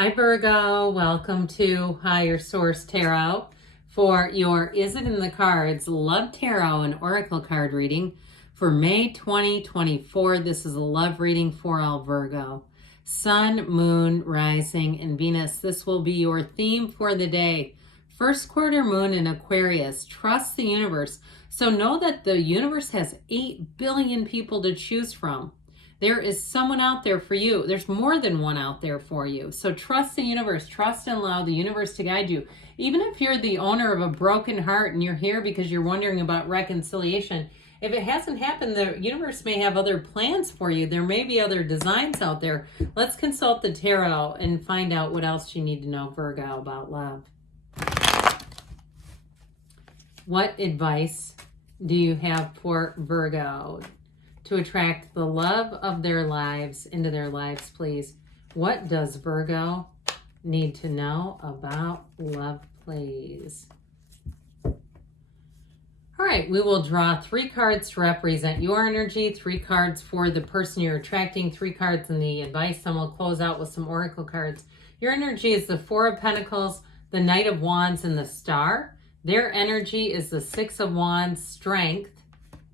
Hi Virgo, welcome to Higher Source Tarot for your Is It in the Cards Love Tarot and Oracle card reading for May 2024. This is a love reading for all Virgo. Sun, Moon, Rising, and Venus. This will be your theme for the day. First quarter moon in Aquarius. Trust the universe. So know that the universe has 8 billion people to choose from. There is someone out there for you. There's more than one out there for you. So trust the universe. Trust and allow the universe to guide you. Even if you're the owner of a broken heart and you're here because you're wondering about reconciliation, if it hasn't happened, the universe may have other plans for you. There may be other designs out there. Let's consult the tarot and find out what else you need to know, Virgo, about love. What advice do you have for Virgo to attract the love of their lives into their lives, please? What does Virgo need to know about love, please? All right, we will draw 3 cards to represent your energy, 3 cards for the person you're attracting, 3 cards in the advice, and we'll close out with some oracle cards. Your energy is the 4 of Pentacles, the Knight of Wands, and the Star. Their energy is the 6 of Wands, Strength,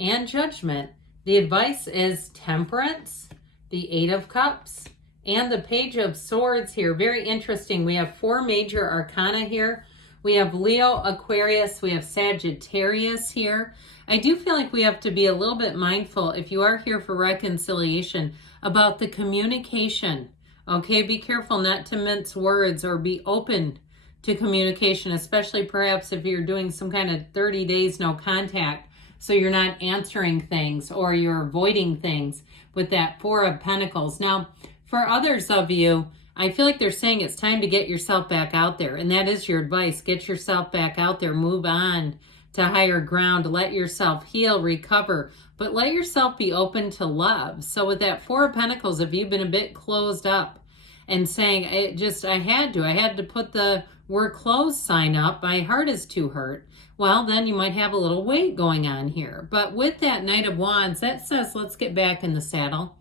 and Judgment. The advice is Temperance, the 8 of Cups, and the Page of Swords here. Very interesting. We have 4 major arcana here. We have Leo, Aquarius, we have Sagittarius here. I do feel like we have to be a little bit mindful, if you are here for reconciliation, about the communication. Okay, be careful not to mince words or be open to communication, especially perhaps if you're doing some kind of 30 days no contact. So you're not answering things or you're avoiding things with that 4 of Pentacles. Now, for others of you, I feel like they're saying it's time to get yourself back out there. And that is your advice. Get yourself back out there. Move on to higher ground. Let yourself heal, recover. But let yourself be open to love. So with that 4 of Pentacles, if you've been a bit closed up and saying, I had to put the "we're closed" sign up. My heart is too hurt. Well, then you might have a little weight going on here. But with that Knight of Wands, that says let's get back in the saddle.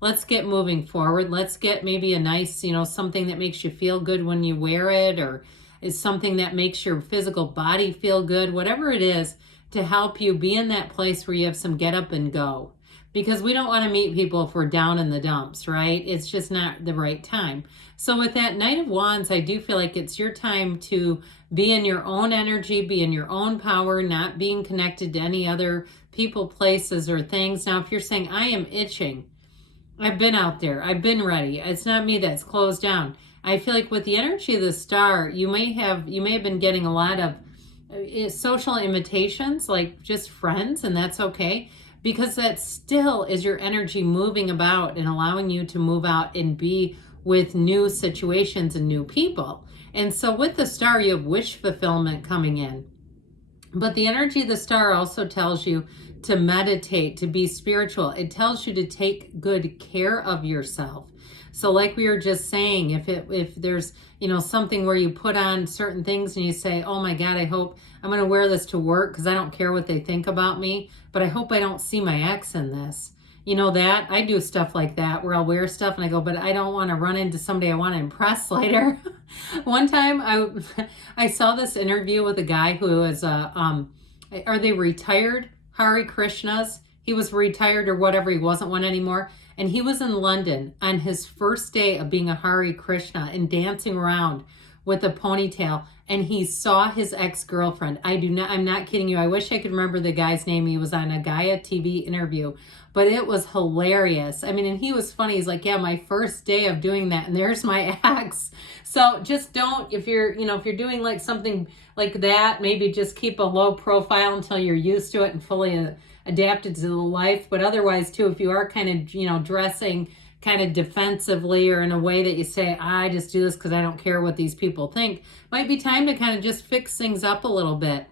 Let's get moving forward. Let's get maybe a nice, something that makes you feel good when you wear it, or is something that makes your physical body feel good, whatever it is, to help you be in that place where you have some get up and go. Because we don't want to meet people if we're down in the dumps, right? It's just not the right time. So with that Knight of Wands, I do feel like it's your time to be in your own energy, be in your own power, not being connected to any other people, places, or things. Now, if you're saying, I am itching, I've been out there, I've been ready, it's not me that's closed down. I feel like with the energy of the Star, you may have been getting a lot of social invitations, like just friends, and that's okay. Because that still is your energy moving about and allowing you to move out and be with new situations and new people. And so with the Star, you have wish fulfillment coming in. But the energy of the Star also tells you to meditate, to be spiritual. It tells you to take good care of yourself. So like we were just saying, if there's, something where you put on certain things and you say, oh my God, I hope I'm going to wear this to work because I don't care what they think about me, but I hope I don't see my ex in this. That I do stuff like that where I'll wear stuff and I go, but I don't want to run into somebody I want to impress later. One time I saw this interview with a guy who is are they retired Hare Krishnas? He was retired or whatever. He wasn't one anymore. And he was in London on his first day of being a Hare Krishna and dancing around with a ponytail. And he saw his ex-girlfriend. I'm not kidding you. I wish I could remember the guy's name. He was on a Gaia TV interview, but it was hilarious. I mean, and he was funny. He's like, yeah, my first day of doing that, and there's my ex. So just don't, if you're doing like something like that, maybe just keep a low profile until you're used to it and fully adapted to the life. But otherwise too, if you are kind of, dressing kind of defensively or in a way that you say, I just do this because I don't care what these people think, might be time to kind of just fix things up a little bit.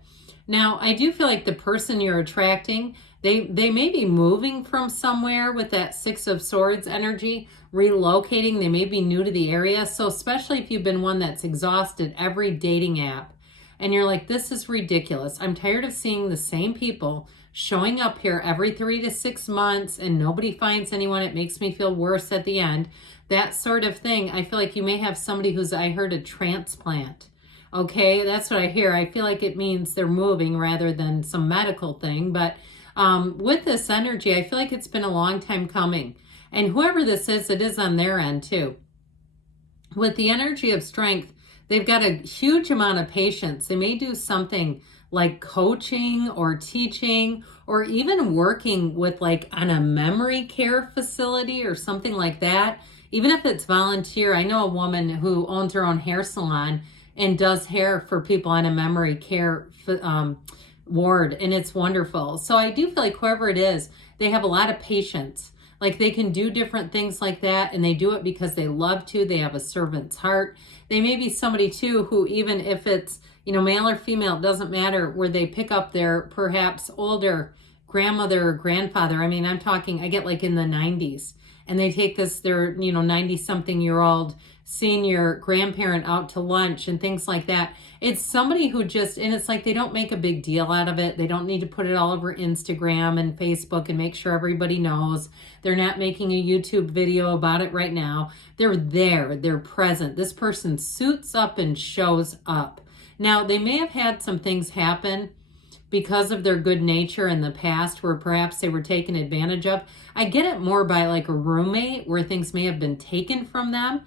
Now, I do feel like the person you're attracting, they may be moving from somewhere with that 6 of Swords energy, relocating. They may be new to the area. So especially if you've been one that's exhausted every dating app and you're like, this is ridiculous. I'm tired of seeing the same people showing up here every 3 to 6 months and nobody finds anyone. It makes me feel worse at the end. that sort of thing. I feel like you may have somebody who's, I heard, a transplant. Okay, that's what I hear. I feel like it means they're moving rather than some medical thing. But with this energy, I feel like it's been a long time coming. And whoever this is, it is on their end too. With the energy of strength, they've got a huge amount of patience. They may do something like coaching or teaching or even working with like on a memory care facility or something like that. Even if it's volunteer. I know a woman who owns her own hair salon and does hair for people on a memory care ward, and it's wonderful. So I do feel like whoever it is, they have a lot of patience. Like they can do different things like that, and they do it because they love to. They have a servant's heart. They may be somebody too who, even if it's, you know, male or female, it doesn't matter, where they pick up their perhaps older grandmother or grandfather. I mean, I'm talking, I get like in the 90s, and they take this, their, you know, 90-something-year-old senior grandparent out to lunch and things like that. It's somebody who just, and it's like they don't make a big deal out of it. They don't need to put it all over Instagram and Facebook and make sure everybody knows. They're not making a YouTube video about it right now. They're there, they're present. This person suits up and shows up. Now, they may have had some things happen because of their good nature in the past where perhaps they were taken advantage of. I get it more by like a roommate where things may have been taken from them,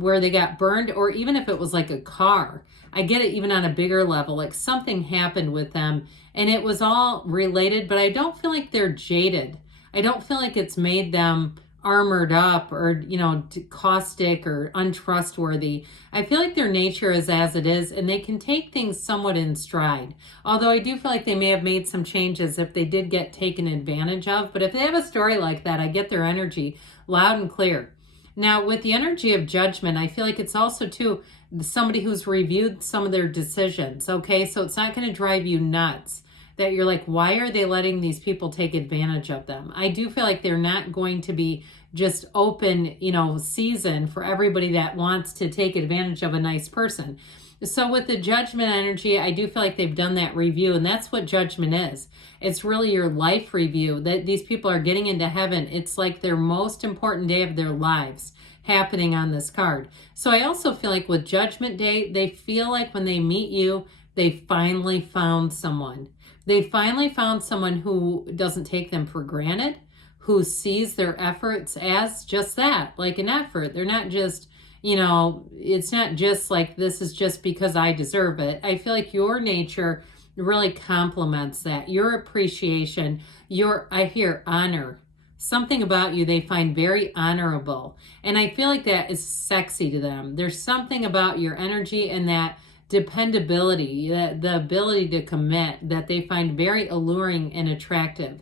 where they got burned, or even if it was like a car. I get it even on a bigger level, like something happened with them and it was all related, but I don't feel like they're jaded. I don't feel like it's made them armored up or, you know, caustic or untrustworthy. I feel like their nature is as it is, and they can take things somewhat in stride. Although I do feel like they may have made some changes if they did get taken advantage of. But if they have a story like that, I get their energy loud and clear. Now, with the energy of judgment, I feel like it's also too somebody who's reviewed some of their decisions. Okay, so it's not going to drive you nuts that you're like, why are they letting these people take advantage of them? I do feel like they're not going to be just open, you know, season for everybody that wants to take advantage of a nice person. So with the judgment energy, I do feel like they've done that review, and that's what judgment is. It's really your life review that these people are getting into heaven. It's like their most important day of their lives happening on this card. So I also feel like with Judgment Day, they feel like when they meet you, they finally found someone. They finally found someone who doesn't take them for granted, who sees their efforts as just that, like an effort. They're not just, you know, it's not just like, this is just because I deserve it. I feel like your nature really complements that. Your appreciation, I hear honor. Something about you they find very honorable. And I feel like that is sexy to them. There's something about your energy and that dependability, the ability to commit, that they find very alluring and attractive.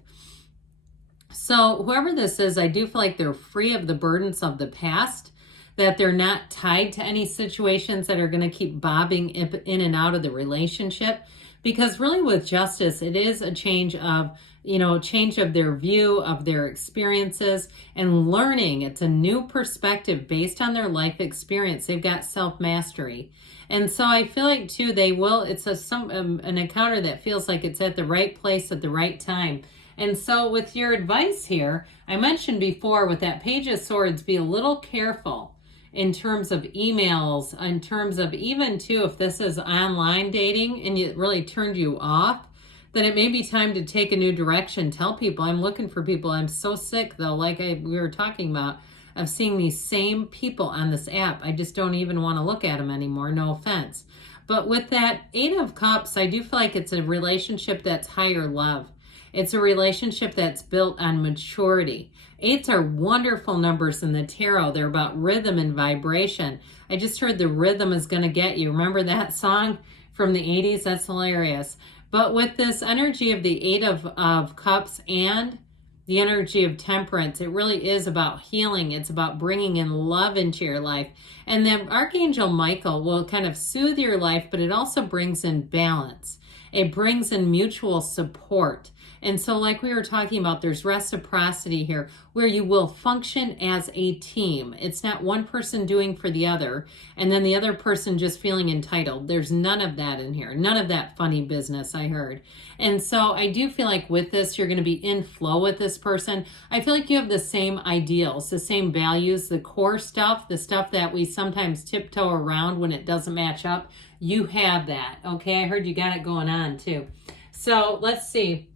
So whoever this is, I do feel like they're free of the burdens of the past, that they're not tied to any situations that are going to keep bobbing in and out of the relationship. Because really with justice, it is a change of, you know, change of their view of their experiences and learning. It's a new perspective based on their life experience. They've got self-mastery. And so I feel like too, they will, it's an encounter that feels like it's at the right place at the right time. And so with your advice here, I mentioned before with that Page of Swords, be a little careful in terms of emails, in terms of even too, if this is online dating and it really turned you off, then it may be time to take a new direction. Tell people, I'm looking for people. I'm so sick though, like we were talking about, of seeing these same people on this app. I just don't even want to look at them anymore, no offense. But with that Eight of Cups, I do feel like it's a relationship that's higher love. It's a relationship that's built on maturity. Eights are wonderful numbers in the tarot. They're about rhythm and vibration. I just heard The Rhythm Is Gonna Get You. Remember that song from the 80s? That's hilarious. But with this energy of the Eight of Cups and the energy of Temperance, it really is about healing. It's about bringing in love into your life. And then Archangel Michael will kind of soothe your life, but it also brings in balance. It brings in mutual support. And so like we were talking about, there's reciprocity here where you will function as a team. It's not one person doing for the other and then the other person just feeling entitled. There's none of that in here. None of that funny business I heard. And so I do feel like with this, you're going to be in flow with this person. I feel like you have the same ideals, the same values, the core stuff, the stuff that we sometimes tiptoe around when it doesn't match up. You have that. Okay, I heard you got it going on too. So let's see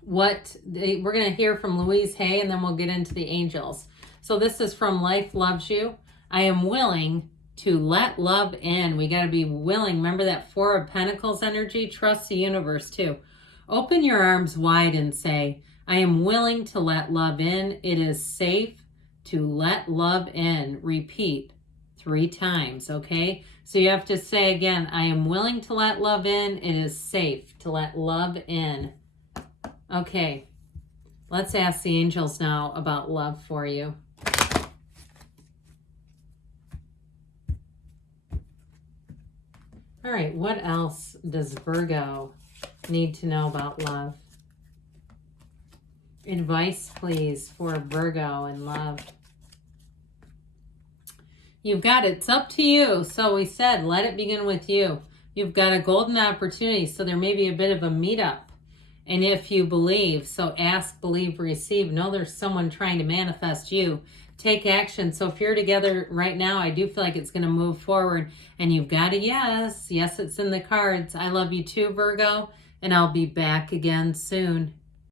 what we're going to hear from Louise Hay, and then we'll get into the angels. So this is from Life Loves You. I am willing to let love in. We got to be willing. Remember that Four of Pentacles energy? Trust the universe too. Open your arms wide and say, I am willing to let love in. It is safe to let love in. Repeat 3 times, okay? So you have to say again, I am willing to let love in. It is safe to let love in. Okay, let's ask the angels now about love for you. All right, what else does Virgo need to know about love? Advice, please, for Virgo and love. You've got it. It's up to you. So we said, let it begin with you. You've got a golden opportunity, so there may be a bit of a meetup. And if you believe, so ask, believe, receive. Know there's someone trying to manifest you. Take action. So if you're together right now, I do feel like it's going to move forward. And you've got a yes. Yes, it's in the cards. I love you too, Virgo. And I'll be back again soon.